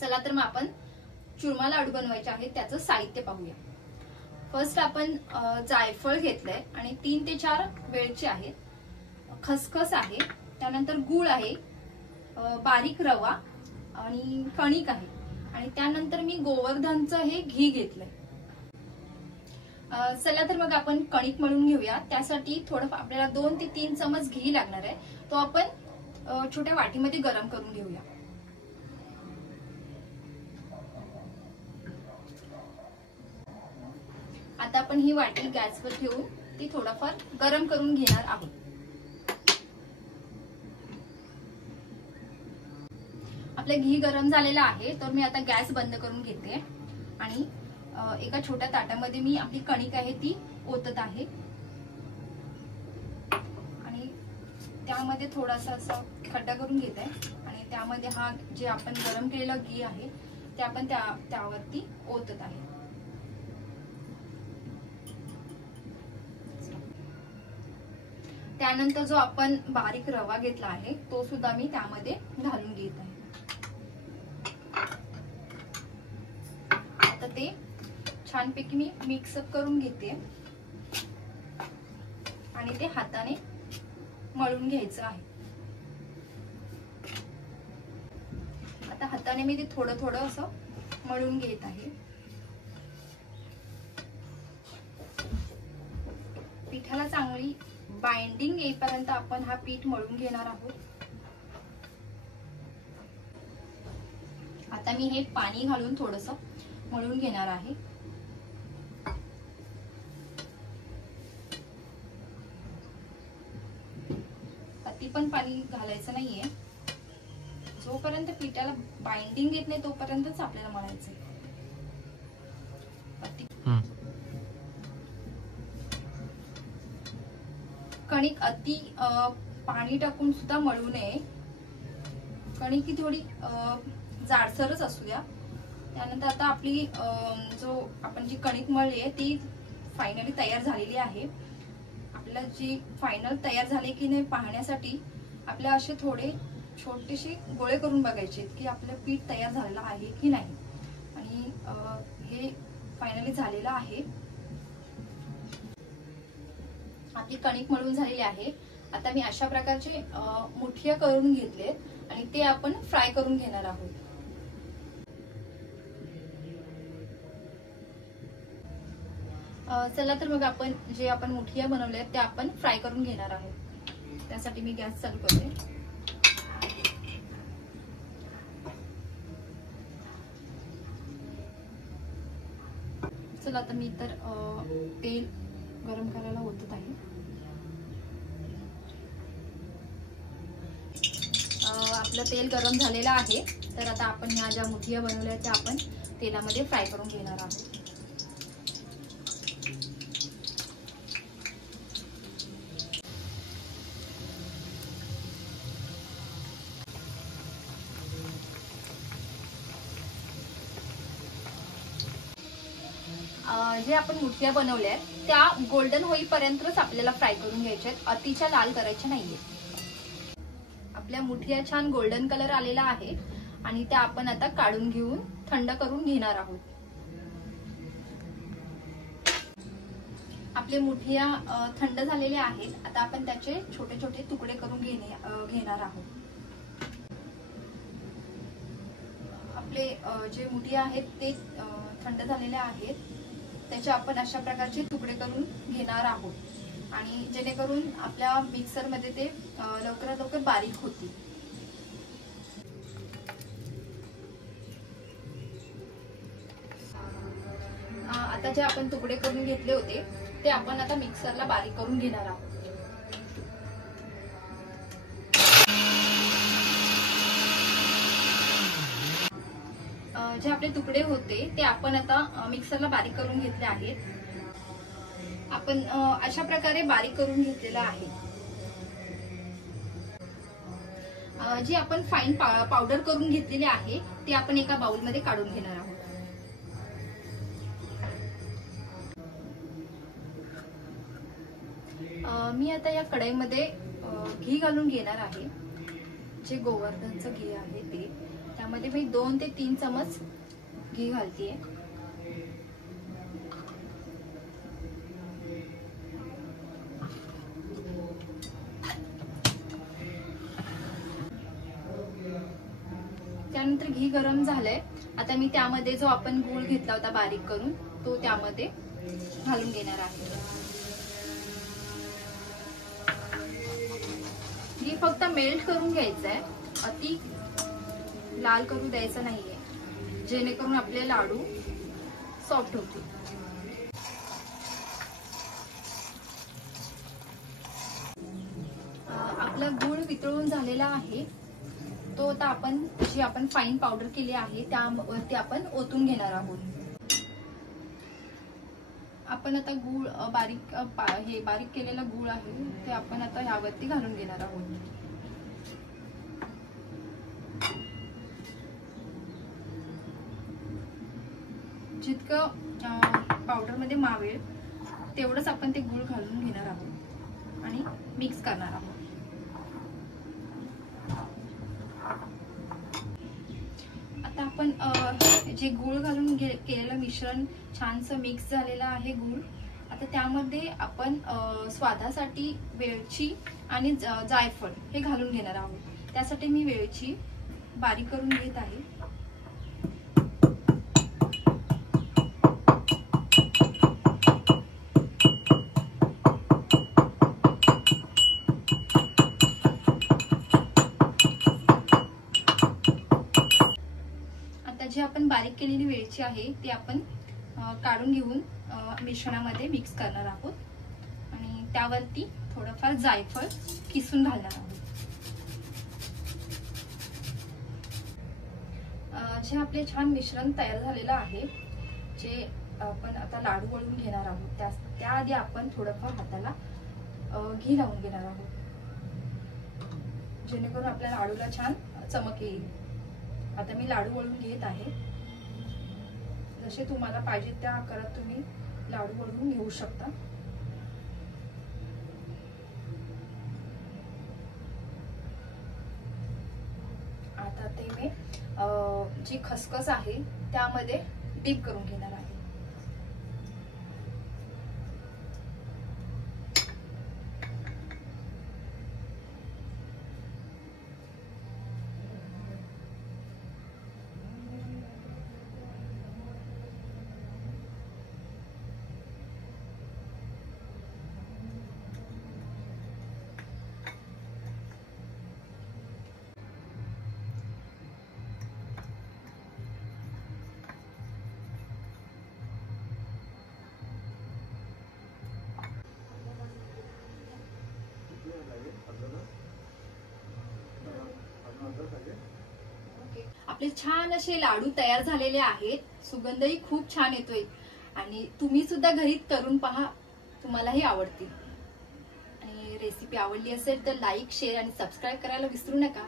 चला तर मग आपण चुरमा लाडू बनवायचे आहेत, त्याचं साहित्य पाहूया। फर्स्ट आपण जायफळ घेतलंय आणि 3 ते 4 वेलची आहेत, खसखस आहे, त्यानंतर गूळ आहे, बारीक रवा आणि कणिक आहे आणि त्यानंतर मी गोवर्धनचं हे घी घेतलंय। चला तर मग आपण कणिक मळून घेऊया। त्यासाठी थोडं आपल्याला 2 ते 3 चमच घी लागणार आहे, तो आपण छोट्या वाटीमध्ये गरम करून घेऊया। आता आपण ही वाटी गॅसवर ठेवून ती थोडंफार गरम करून घेणार आहोत। आपलं घी गरम झालेलं आहे, तर मी आता गॅस बंद करून घेते आणि एका छोट्या ताटामध्ये मी आपली कणिक आहे ती ओतत आहे आणि त्यामध्ये थोडासा असा खड्डा करून घेते आणि त्यामध्ये हा जे आपण गरम केलेलं घी आहे ते आपण त्यावरती ओतत आहे। त्यानंतर जो आपण बारीक रवा घेतला आहे तो सुद्धा मी त्यामध्ये घालून घेत आहे। आता ते छानपैकी मी मिक्सअप करून घेते आणि ते हाताने मळून घ्यायचं आहे। आता हाताने मी ते थोडं थोडं असं मळून घेत आहे। पिठाला चांगली बाइंडिंग येईपर्यंत आपण हा पीठ मळून घेणार आहोत। आता मी हे पाणी घालून थोडंसं मळून घेणार आहे। अति पण पाणी घालायचं नाहीये, जोपर्यंत पिठाला बाइंडिंग येत नाही तोपर्यंतच आपल्याला मळायचं। कणिक अति पाणी टाकून सुद्धा मळू नये, कणिक ही थोडी जाडसरच असू द्या। त्यानंतर आता आपली जो आपण जी कणिक मळली आहे ती फायनली तयार झालेली आहे। आपल्याला जी फायनल तयार झाली की नाही पाहण्यासाठी आपल्याला असे थोडे छोटेसे गोळे करून बघायचे की आपलं पीठ तयार झालेलं आहे की नाही, आणि हे फायनली झालेलं आहे। आपली कणिक मळून झालेली आहे। आता मी अशा प्रकारचे मुठिया करून घेतले आणि ते आपण फ्राय करून घेणार आहोत। चला तर मग आपण जे आपण मुठिया बनवले ते आपण फ्राय करून घेणार आहोत। त्यासाठी मी गॅस चालू करते। चला तर मी तर तेल गरम करायला ओतत आहे। आपलं तेल गरम झालेलं आहे, तर आता आपण ह्या ज्या मुठिया बनवल्या त्या आपण तेलामध्ये फ्राय करून घेणार आहोत। जे आपण मुठिया बनवल्या त्या गोल्डन होईपर्यंतच आपल्याला फ्राय करून घ्यायच्या आहेत, अतिशय लाल करायच्या नाहीये। आपल्या मुठिया छान गोल्डन कलर आलेला आहे आणि त्या आपण आता काढून घेऊन थंड करून घेणार आहोत। आपले मुठिया थंड झालेले आहेत, आता आपण त्याचे छोटे छोटे तुकडे करून घेणार आहोत। आपले जे मुठिया आहेत ते थंड झालेले आहेत, त्याचे आपण अशा प्रकारचे तुकडे करून घेणार आहोत आणि जेणेकरून आपल्या मिक्सर मध्ये ते लवकरात लवकर बारीक होतील। आता जे आपण तुकडे करून घेतले होते ते आपण आता मिक्सरला बारीक करून घेणार आहोत। जे आपले तुकडे होते ते आपण आता मिक्सरला बारीक करून घेतले आहेत। आपण अशा प्रकारे बारीक करून घेतलेलं आहे। जी आपण फाईन पावडर करून घेतलेली आहे ती आपण एका बाउल मध्ये काढून घेणार आहोत। मी आता या कढईमध्ये घी घालून घेणार आहे, जे गोवर्धनचं घी आहे ते त्यामध्ये मी 2 ते 3 चमच घी घालतेय. त्यानंतर घी गरम झालंय. आता मी त्यामध्ये जो आपण गूळ घेतला होता बारीक करून तो त्यामध्ये घालून घेणार आहे. घी फक्त मेल्ट करून घ्यायचं आहे, अति लाल करू द्यायचं नाहीये, जेणेकरून आपले लाडू सॉफ्ट होतील. आपला गूळ वितळून झालेला आहे. तो आता आपण फाईन पावडर केली आहे त्यावरती आपण ओतून घेणार आहोत. आपण आता गूळ बारीक केलेला गूळ आहे ते आपण आता यावरती घालून घेणार आहोत. जितकं पावडर मध्ये मावेल तेवढंच आपण ते गूळ घालून घेणार आहोत आणि मिक्स करणार आहोत. आता आपण जे गूळ घालून केलेलं मिश्रण छानसं मिक्स झालेलं आहे गूळ. आता त्यामध्ये आपण स्वादासाठी वेलची आणि जायफळ हे घालून घेणार आहोत. त्यासाठी मी वेलची बारीक करून घेत आहे. जी आपण बारीक केलेली वेलची आहे ती आपण काढून घेऊन मिश्रणामध्ये मिक्स करणार आहोत आणि त्यावरती थोडंफार जायफळ किसून घालणार आहोत. जे आपले छान मिश्रण तयार झालेलं आहे, जे आपण आता लाडू वळून घेणार आहोत, त्याआधी आपण थोडंफार हाताला घी लावून घेणार आहोत, जेणेकरून आपल्या लाडूला छान चमक येईल. आता मी लाडू वळून घेत आहे. जसे तुम्हाला पाहिजे त्या आकारात तुम्ही लाडू वळून घेऊ शकता. आता ते मी जी खसखस आहे त्यामध्ये डीप करून घेणार आहे. आपले छान असे लाडू तयार झालेले आहेत. सुगंधही खूप छान येतोय आणि तुम्ही सुद्धा घरी करून पहा, तुम्हालाही आवडतील. आणि रेसिपी आवडली असेल तर लाईक, शेअर आणि सबस्क्राईब करायला विसरू नका.